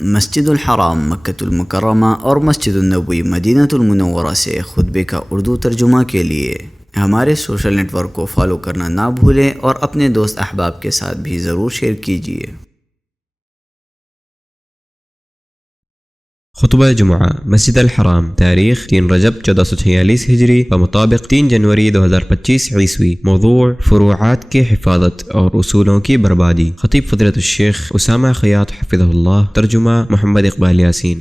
مسجد الحرام مکۃ المکرمہ اور مسجد النبوی مدینہ المنورہ سے خطبے کا اردو ترجمہ کے لیے ہمارے سوشل نیٹ ورک کو فالو کرنا نہ بھولیں اور اپنے دوست احباب کے ساتھ بھی ضرور شیئر کیجیے۔ خطبہ جمعہ مسجد الحرام، تاریخ 3 رجب 1446 ہجری بمطابق 3 جنوری 2025 عیسوی۔ موضوع فروعات کی حفاظت اور اصولوں کی بربادی۔ خطیب فضیلت الشیخ اسامہ خیاط حفظہ اللہ، ترجمہ محمد اقبال یاسین۔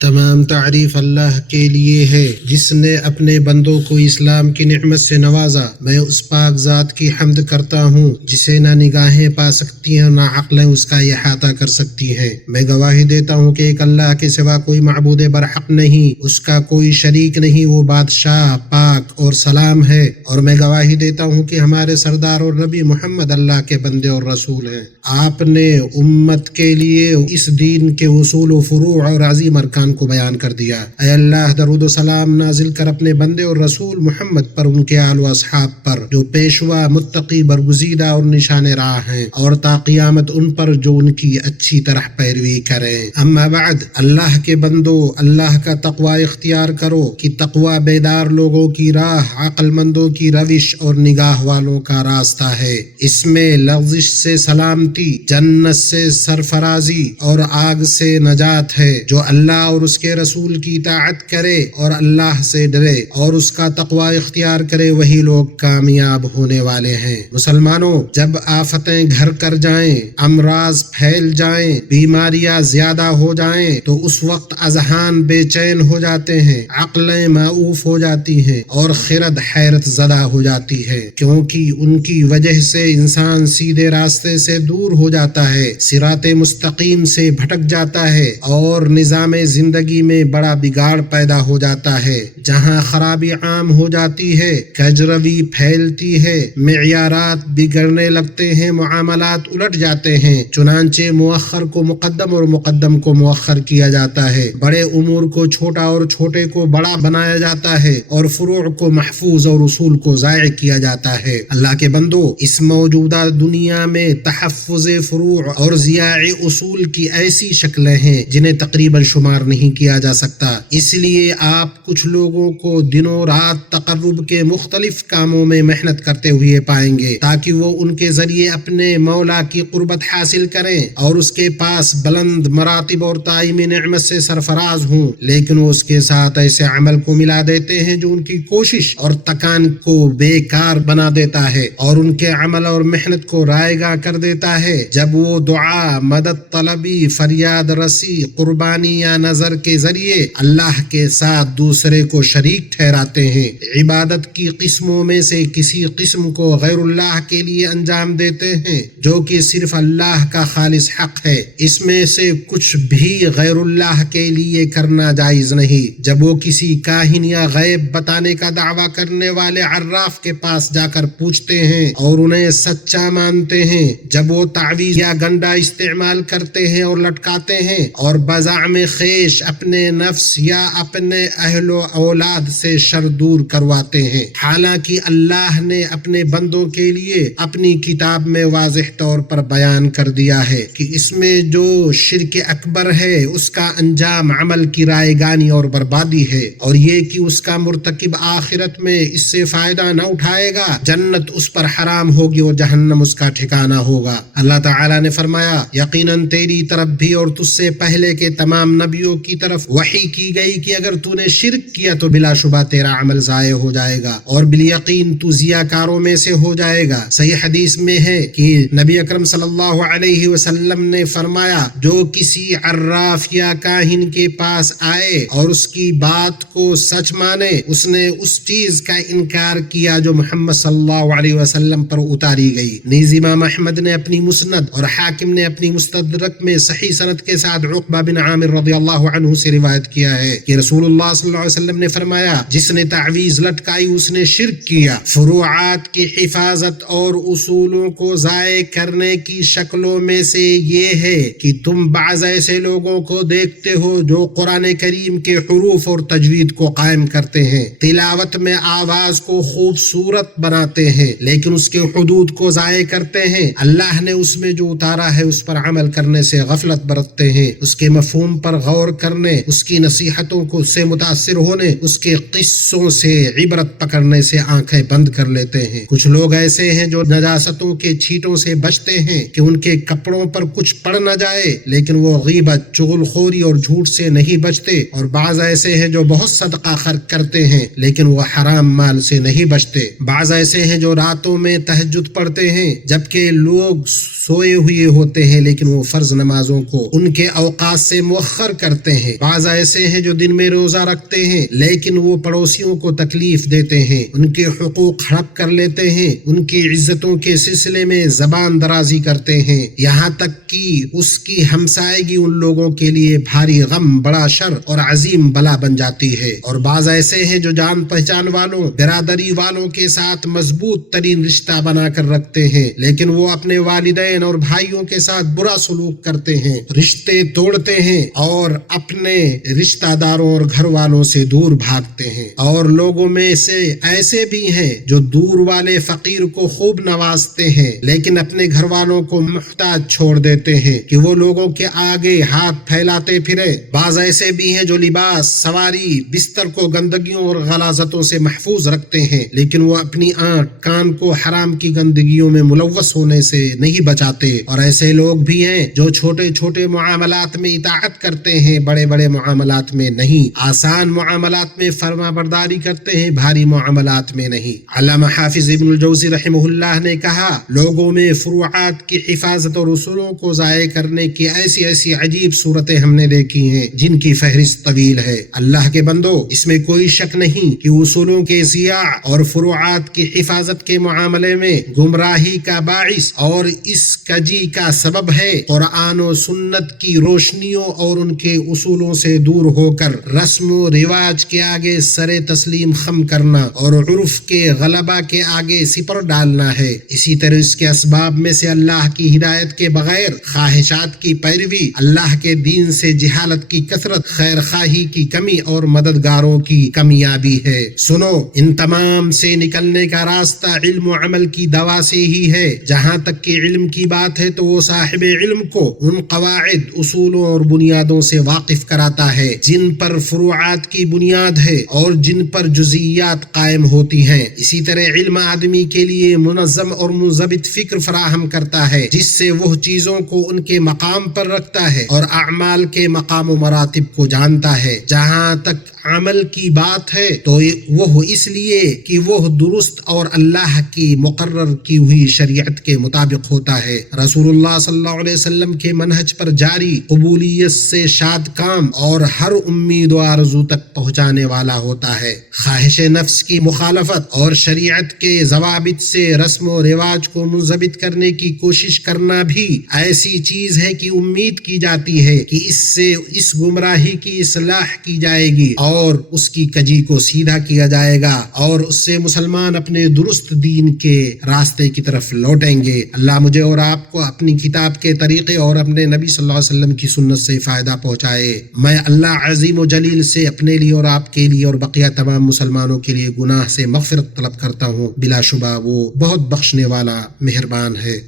تمام تعریف اللہ کے لیے ہے جس نے اپنے بندوں کو اسلام کی نعمت سے نوازا۔ میں اس پاک ذات کی حمد کرتا ہوں جسے نہ نگاہیں پا سکتی ہیں نہ عقلیں اس کا احاطہ کر سکتی ہیں۔ میں گواہی دیتا ہوں کہ ایک اللہ کے سوا کوئی معبود برحق نہیں، اس کا کوئی شریک نہیں، وہ بادشاہ پاک اور سلام ہے۔ اور میں گواہی دیتا ہوں کہ ہمارے سردار اور نبی محمد اللہ کے بندے اور رسول ہیں۔ آپ نے امت کے لیے اس دین کے اصول و فروع اور عظیم ارکان کو بیان کر دیا۔ اے اللہ، درود و سلام نازل کر اپنے بندے اور رسول محمد پر، ان کے آل و اصحاب پر جو پیشوا متقی برگزیدہ اور نشان راہ ہیں، اور تا قیامت ان پر جو ان کی اچھی طرح پیروی کریں۔ اما بعد، اللہ کے بندو، اللہ کا تقوی اختیار کرو کہ تقوی بیدار لوگوں کی راہ، عقل مندوں کی روش اور نگاہ والوں کا راستہ ہے۔ اس میں لغزش سے سلامتی، جنت سے سرفرازی اور آگ سے نجات ہے۔ جو اللہ اور اس کے رسول کی اطاعت کرے اور اللہ سے ڈرے اور اس کا تقوی اختیار کرے، وہی لوگ کامیاب ہونے والے ہیں۔ مسلمانوں، جب آفتیں گھر کر جائیں، امراض پھیل جائیں، بیماریاں زیادہ ہو جائیں، تو اس وقت اذہان بے چین ہو جاتے ہیں، عقلیں معوف ہو جاتی ہیں اور خرد حیرت زدہ ہو جاتی ہے، کیونکہ ان کی وجہ سے انسان سیدھے راستے سے دور ہو جاتا ہے، صراط مستقیم سے بھٹک جاتا ہے اور نظام زندگی میں بڑا بگاڑ پیدا ہو جاتا ہے۔ جہاں خرابی عام ہو جاتی ہے، کجروی پھیلتی ہے، معیارات بگڑنے لگتے ہیں، معاملات الٹ جاتے ہیں، چنانچہ مؤخر کو مقدم اور مقدم کو مؤخر کیا جاتا ہے، بڑے امور کو چھوٹا اور چھوٹے کو بڑا بنایا جاتا ہے، اور فروع کو محفوظ اور اصول کو ضائع کیا جاتا ہے۔ اللہ کے بندو، اس موجودہ دنیا میں تحفظ فروع اور ضیاع اصول کی ایسی شکلیں ہیں جنہیں تقریباً شمار نہیں کیا جا سکتا۔ اس لیے آپ کچھ لوگوں کو دنوں رات تقرب کے مختلف کاموں میں محنت کرتے ہوئے پائیں گے تاکہ وہ ان کے ذریعے اپنے مولا کی قربت حاصل کریں اور اس کے پاس بلند مراتب اور دائم نعمت سے سرفراز ہوں، لیکن وہ اس کے ساتھ ایسے عمل کو ملا دیتے ہیں جو ان کی کوشش اور تکان کو بیکار بنا دیتا ہے اور ان کے عمل اور محنت کو رائیگاں کر دیتا ہے۔ جب وہ دعا، مدد طلبی، فریاد رسی، قربانی یا نظر کے ذریعے اللہ کے ساتھ دوسرے کو شریک ٹھہراتے ہیں، عبادت کی قسموں میں سے کسی قسم کو غیر اللہ کے لیے انجام دیتے ہیں جو کہ صرف اللہ کا خالص حق ہے، اس میں سے کچھ بھی غیر اللہ کے لیے کرنا جائز نہیں۔ جب وہ کسی کاہن یا غیب بتانے کا دعویٰ کرنے والے عراف کے پاس جا کر پوچھتے ہیں اور انہیں سچا مانتے ہیں، جب وہ تعویذ یا گنڈا استعمال کرتے ہیں اور لٹکاتے ہیں اور بزعم خیش اپنے نفس یا اپنے اہل و اولاد سے شر دور کرواتے ہیں، حالانکہ اللہ نے اپنے بندوں کے لیے اپنی کتاب میں واضح طور پر بیان کر دیا ہے کہ اس میں جو شرک اکبر ہے اس کا انجام عمل کی رائیگانی اور بربادی ہے، اور یہ کہ اس کا مرتکب آخرت میں اس سے فائدہ نہ اٹھائے گا، جنت اس پر حرام ہوگی اور جہنم اس کا ٹھکانہ ہوگا۔ اللہ تعالیٰ نے فرمایا، یقیناً تیری طرف بھی اور تجھ سے پہلے کے تمام نبیوں کی طرف وحی کی گئی کہ اگر تو نے شرک کیا تو بلا شبہ تیرا عمل ضائع ہو جائے گا اور بالیقین تو ضیاءکاروں میں سے ہو جائے گا۔ صحیح حدیث میں ہے کہ نبی اکرم صلی اللہ علیہ وسلم نے فرمایا، جو کسی عراف یا کاہن کے پاس آئے اور اس کی بات کو سچ مانے، اس نے اس چیز کا انکار کیا جو محمد صلی اللہ علیہ وسلم پر اتاری گئی۔ نیز امام احمد نے اپنی مسند اور حاکم نے اپنی مستدرک میں صحیح سند کے ساتھ عقبہ بن عامر رضی اللہ عنہ سے روایت کیا ہے کہ رسول اللہ صلی اللہ علیہ وسلم نے فرمایا جس نے تعویذ لٹکائی اس نے شرک کیا۔ فروعات کی حفاظت اور اصولوں کو ضائع کرنے کی شکلوں میں سے یہ ہے کہ تم بعض ایسے لوگوں کو دیکھتے ہو جو قرآن کریم کے حروف اور تجوید کو قائم کرتے ہیں، تلاوت میں آواز کو خوبصورت بناتے ہیں لیکن اس کے حدود کو ضائع کرتے ہیں۔ اللہ نے اس میں جو اتارا ہے اس پر عمل کرنے سے غفلت برتتے ہیں، اس کے مفہوم پر غور کرنے، اس کی نصیحتوں کو سے متاثر ہونے، اس کے قصوں سے عبرت پکڑنے سے آنکھیں بند کر لیتے ہیں۔ کچھ لوگ ایسے ہیں جو نجاستوں کے چھینٹوں سے بچتے ہیں کہ ان کے کپڑوں پر کچھ پڑ نہ جائے، لیکن وہ غیبت، چغل خوری اور جھوٹ سے نہیں بچتے، اور بعض ایسے ہیں جو بہت صدقہ خرچ کرتے ہیں لیکن وہ حرام مال سے نہیں بچتے۔ بعض ایسے ہیں جو راتوں میں تہجد پڑھتے ہیں جبکہ لوگ سوئے ہوئے ہوتے ہیں لیکن وہ فرض نمازوں کو ان کے اوقات سے مؤخر کرتے ہیں۔ بعض ایسے ہیں جو دن میں روزہ رکھتے ہیں لیکن وہ پڑوسیوں کو تکلیف دیتے ہیں، ان کے حقوق ہڑپ کر لیتے ہیں، ان کی عزتوں کے سلسلے میں زبان درازی کرتے ہیں، یہاں تک کہ اس کی ہمسائیگی ان لوگوں کے لیے بھاری غم، بڑا شر اور عظیم بلا بن جاتی ہے۔ اور بعض ایسے ہیں جو جان پہچان والوں، برادری والوں کے ساتھ مضبوط ترین رشتہ بنا کر رکھتے ہیں لیکن وہ اپنے والدین اور بھائیوں کے ساتھ برا سلوک کرتے ہیں، رشتے توڑتے ہیں اور اپنے رشتہ داروں اور گھر والوں سے دور بھاگتے ہیں۔ اور لوگوں میں سے ایسے بھی ہیں جو دور والے فقیر کو خوب نوازتے ہیں لیکن اپنے گھر والوں کو محتاج چھوڑ دیتے ہیں کہ وہ لوگوں کے آگے ہاتھ پھیلاتے پھرے۔ بعض ایسے بھی ہیں جو لباس، سواری، بستر کو گندگیوں اور غلاظتوں سے محفوظ رکھتے ہیں لیکن وہ اپنی آنکھ، کان کو حرام کی گندگیوں میں ملوث ہونے سے نہیں بچاتے۔ اور ایسے لوگ بھی ہیں جو چھوٹے چھوٹے معاملات میں اطاعت کرتے ہیں، بڑے بڑے معاملات میں نہیں، آسان معاملات میں فرما برداری کرتے ہیں، بھاری معاملات میں نہیں۔ علامہ حافظ ابن الجوزی رحمہ اللہ نے کہا لوگوں میں فروعات کی حفاظت اور اصولوں کو ضائع کرنے کی ایسی ایسی عجیب صورتیں ہم نے دیکھی ہیں جن کی فہرست طویل ہے۔ اللہ کے بندو، اس میں کوئی شک نہیں کہ اصولوں کے ضیاع اور فروعات کی حفاظت کے معاملے میں گمراہی کا باعث اور اس کجی کا سبب ہے قرآن و سنت کی روشنیوں اور ان کے اصولوں سے دور ہو کر رسم و رواج کے آگے سر تسلیم خم کرنا اور عرف کے غلبہ کے آگے سپر ڈالنا ہے۔ اسی طرح اس کے اسباب میں سے اللہ کی ہدایت کے بغیر خواہشات کی پیروی، اللہ کے دین سے جہالت کی کثرت، خیر خواہی کی کمی اور مددگاروں کی کمیابی ہے۔ سنو، ان تمام سے نکلنے کا راستہ علم و عمل کی دوا سے ہی ہے۔ جہاں تک کہ علم کی بات ہے تو وہ صاحب علم کو ان قواعد، اصولوں اور بنیادوں سے واقف کراتا ہے جن پر فروعات کی بنیاد ہے اور جن پر جزئیات قائم ہوتی ہیں۔ اسی طرح علم آدمی کے لیے منظم اور منضبط فکر فراہم کرتا ہے جس سے وہ چیزوں کو ان کے مقام پر رکھتا ہے اور اعمال کے مقام و مراتب کو جانتا ہے۔ جہاں تک عمل کی بات ہے تو وہ اس لیے کہ وہ درست اور اللہ کی مقرر کی ہوئی شریعت کے مطابق ہوتا ہے، رسول اللہ صلی اللہ علیہ وسلم کے منہج پر جاری، قبولیت سے شاد کام اور ہر امید و آرزو تک پہنچانے والا ہوتا ہے۔ خواہش نفس کی مخالفت اور شریعت کے ضوابط سے رسم و رواج کو منضبط کرنے کی کوشش کرنا بھی ایسی چیز ہے کہ امید کی جاتی ہے کہ اس سے اس گمراہی کی اصلاح کی جائے گی اور اس کی کجی کو سیدھا کیا جائے گا اور اس سے مسلمان اپنے درست دین کے راستے کی طرف لوٹیں گے۔ اللہ مجھے اور آپ کو اپنی کتاب کے طریقے اور اپنے نبی صلی اللہ علیہ وسلم کی سنت سے فائدہ پہنچائے۔ میں اللہ عظیم و جلیل سے اپنے لیے اور آپ کے لیے اور بقیہ تمام مسلمانوں کے لیے گناہ سے مغفرت طلب کرتا ہوں، بلا شبہ وہ بہت بخشنے والا مہربان ہے۔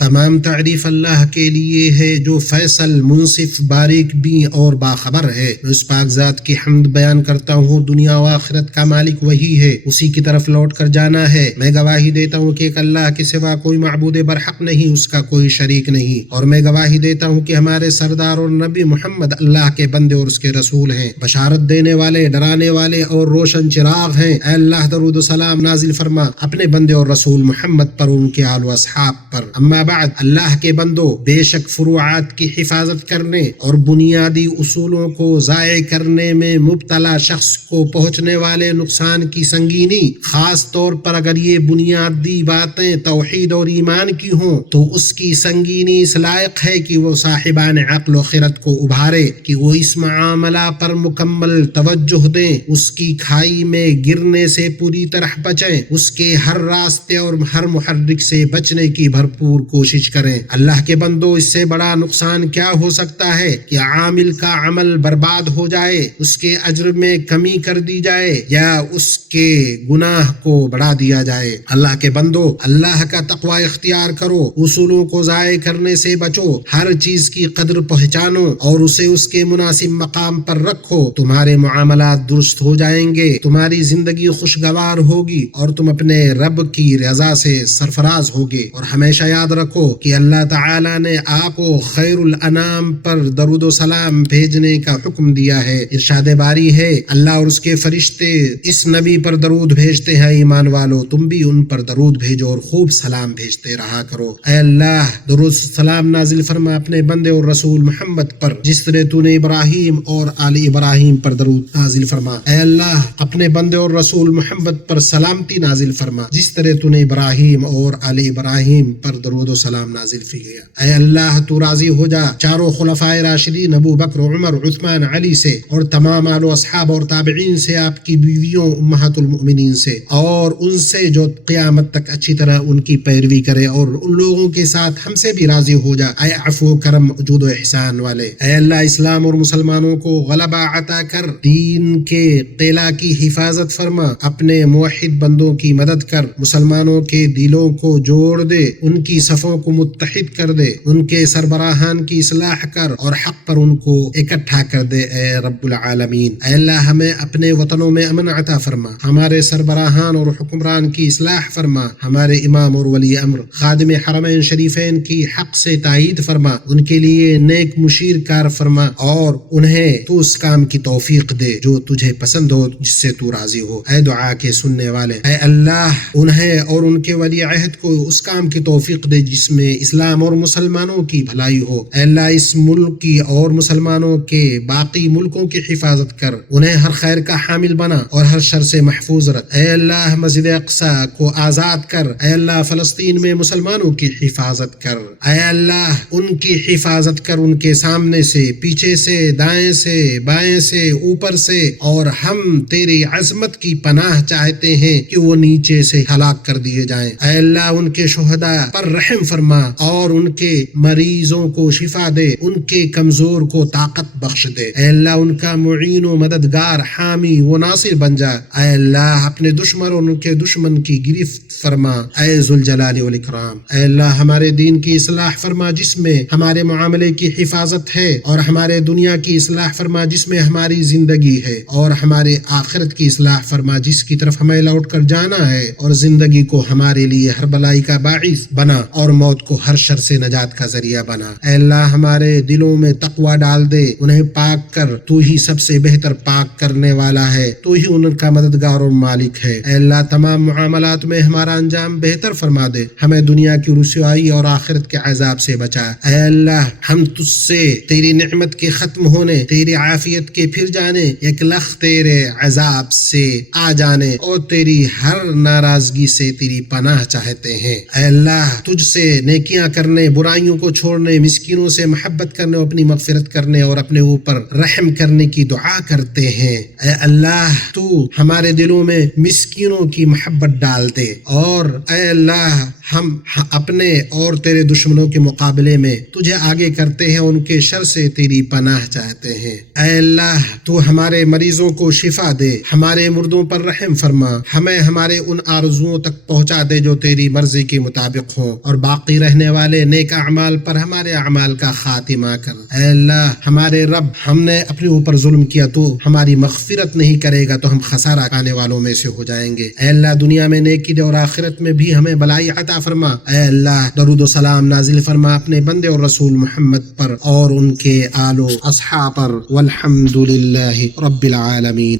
تمام تعریف اللہ کے لیے ہے جو فیصل، منصف، باریک بین اور باخبر ہے۔ میں اس پاک ذات کی حمد بیان کرتا ہوں، دنیا و آخرت کا مالک وہی ہے، اسی کی طرف لوٹ کر جانا ہے۔ میں گواہی دیتا ہوں کہ ایک اللہ کے سوا کوئی معبود برحق نہیں، اس کا کوئی شریک نہیں، اور میں گواہی دیتا ہوں کہ ہمارے سردار اور نبی محمد اللہ کے بندے اور اس کے رسول ہیں، بشارت دینے والے، ڈرانے والے اور روشن چراغ ہیں۔ اے اللہ درود و سلام نازل فرما اپنے بندے اور رسول محمد پر، ان کے آل و اصحاب پر۔ اما بعد اللہ کے بندو، بے شک فروعات کی حفاظت کرنے اور بنیادی اصولوں کو ضائع کرنے میں مبتلا شخص کو پہنچنے والے نقصان کی سنگینی، خاص طور پر اگر یہ بنیادی باتیں توحید اور ایمان کی ہوں، تو اس کی سنگینی اس لائق ہے کہ وہ صاحبان عقل و خرد کو ابھارے کہ وہ اس معاملہ پر مکمل توجہ دیں، اس کی کھائی میں گرنے سے پوری طرح بچیں، اس کے ہر راستے اور ہر محرک سے بچنے کی بھرپور کوشش کریں۔ اللہ کے بندو، اس سے بڑا نقصان کیا ہو سکتا ہے کہ عامل کا عمل برباد ہو جائے، اس کے اجر میں کمی کر دی جائے یا اس کے گناہ کو بڑھا دیا جائے۔ اللہ کے بندو، اللہ کا تقوی اختیار کرو، اصولوں کو ضائع کرنے سے بچو، ہر چیز کی قدر پہچانو اور اسے اس کے مناسب مقام پر رکھو، تمہارے معاملات درست ہو جائیں گے، تمہاری زندگی خوشگوار ہوگی اور تم اپنے رب کی رضا سے سرفراز ہوگے۔ اور ہمیشہ یاد رکھو کہ اللہ تعالی نے آپ کو خیر الانام پر درود و سلام بھیجنے کا حکم دیا ہے۔ ارشاد باری ہے، اللہ اور اس کے فرشتے اس نبی پر درود بھیجتے ہیں، ایمان والو تم بھی ان پر درود بھیجو اور خوب سلام بھیجتے رہا کرو۔ اے اللہ، درود سلام نازل فرما اپنے بندے اور رسول محمد پر، جس طرح تو نے ابراہیم اور آل ابراہیم پر درود نازل فرما۔ اے اللہ، اپنے بندے اور رسول محمد پر سلامتی نازل فرما، جس طرح تو نے ابراہیم اور آل ابراہیم پر درود و سلام نازل فرمایا۔ اے اللہ، تو راضی ہو جا چاروں خلفائے راشدین ابو بکر، عمر، عثمان، علی سے اور تمام آل و اصحاب اور تابعین سے، آپ کی بیویوں امہات المؤمنین سے اور ان سے جو قیامت تک اچھی طرح ان کی پیروی کرے، اور ان لوگوں کے ساتھ ہم سے بھی راضی ہو جا۔ اے عفو کرم جود و احسان والے، اے اللہ، اسلام اور مسلمانوں کو غلبہ عطا کر، دین کے قلعہ کی حفاظت فرما، اپنے موحد بندوں کی مدد کر، مسلمانوں کے دلوں کو جوڑ دے، ان کی صفوں کو متحد کر دے، ان کے سربراہان کی اصلاح کر اور حق پر ان کو اکٹھا کر دے اے رب العالمین۔ اے اللہ، ہمیں اپنے وطنوں میں امن عطا فرما، ہمارے سربراہان اور حکمران کی اصلاح فرما، ہمارے امام اور ولی امر خادم حرمین شریفین کی حق سے تائید فرما، ان کے لیے نیک مشیر کار فرما اور انہیں تو اس کام کی توفیق دے جو تجھے پسند ہو، جس سے تو راضی ہو۔ اے دعا کے سننے والے، اے اللہ، انہیں اور ان کے ولی عہد کو اس کام کی توفیق دے جس میں اسلام اور مسلمانوں کی بھلائی ہو۔ اے اللہ، اس ملک کی اور مسلمانوں کے باقی ملکوں کی حفاظت کر، انہیں ہر خیر کا حامل بنا اور ہر شر سے محفوظ رکھ۔ اے اللہ، مسجد اقصی کو آزاد کر، اے اللہ، فلسطین میں مسلمانوں کی حفاظت کر، اے اللہ، ان کی حفاظت کر، ان کے سامنے سے، پیچھے سے، دائیں سے، بائیں سے، اوپر سے، اور ہم تیری عظمت کی پناہ چاہتے ہیں کہ وہ نیچے سے ہلاک کر دیے جائیں۔ اے اللہ، ان کے شہداء پر رحم فرما اور ان کے مریضوں کو شفا دے، ان کے کمزور کو طاقت بخش دے۔ اے اللہ، ان کا معین و مددگار، حامی و ناصر بن جا۔ اے اللہ، اپنے دشمن اور ان کے دشمن کی گرفت فرما، اے ذوالجلال والاکرام۔ اے اللہ، ہمارے دین کی اصلاح فرما جس میں ہمارے معاملے کی حفاظت ہے، اور ہمارے دنیا کی اصلاح فرما جس میں ہماری زندگی ہے، اور ہمارے آخرت کی اصلاح فرما جس کی طرف ہمیں لوٹ کر جانا ہے، اور زندگی کو ہمارے لیے ہر بلائی کا باعث بنا اور موت کو ہر شر سے نجات کا ذریعہ بنا۔ اے اللہ، ہمارے دلوں میں تقوی ڈال دے، انہیں پاک کر، تو ہی سب سے بہتر پاک کرنے والا ہے، تو ہی ان کا مددگار اور مالک ہے۔ اے اللہ، تمام معاملات میں ہمارا انجام بہتر فرما دے، ہمیں دنیا کی رسوائی اور آخرت کے عذاب سے بچا۔ اے اللہ، ہم تجھ سے تیری نعمت کے ختم ہونے، تیری عافیت کے پھر جانے، ایک لخت تیرے عذاب سے آ جانے اور تیری ہر ناراضگی سے تیری پناہ چاہتے ہیں۔ اے اللہ، تجھ سے نیکیاں کرنے، برائیوں کو چھوڑنے، مسکینوں سے محبت کرنے، اپنی مغفرت کرنے اور اپنے اوپر رحم کرنے کی دعا کرتے ہیں۔ اے اللہ، تو ہمارے دلوں میں مسکینوں کی محبت ڈال دے، اور اے اللہ، ہم اپنے اور تیرے دشمنوں کے مقابلے میں تجھے آگے کرتے ہیں، ان کے شر سے تیری پناہ چاہتے ہیں۔ اے اللہ، تو ہمارے مریضوں کو شفا دے، ہمارے مردوں پر رحم فرما، ہمیں ہمارے ان آرزوؤں تک پہنچا دے جو تیری مرضی کے مطابق ہوں، اور باقی رہنے والے نیک اعمال پر ہمارے اعمال کا خاتمہ کر۔ اے اللہ، ہمارے رب، ہم نے اپنے اوپر ظلم کیا، تو ہماری مغفرت نہیں کرے گا تو ہم خسارہ کھانے والوں میں سے ہو جائیں گے۔ اے اللہ، دنیا میں نیکی دے اور آخرت میں بھی ہمیں بلائی عطا فرما۔ اے اللہ، درود و سلام نازل فرما اپنے بندے اور رسول محمد پر اور ان کے آل و اصحاب پر، والحمد للہ رب العالمین۔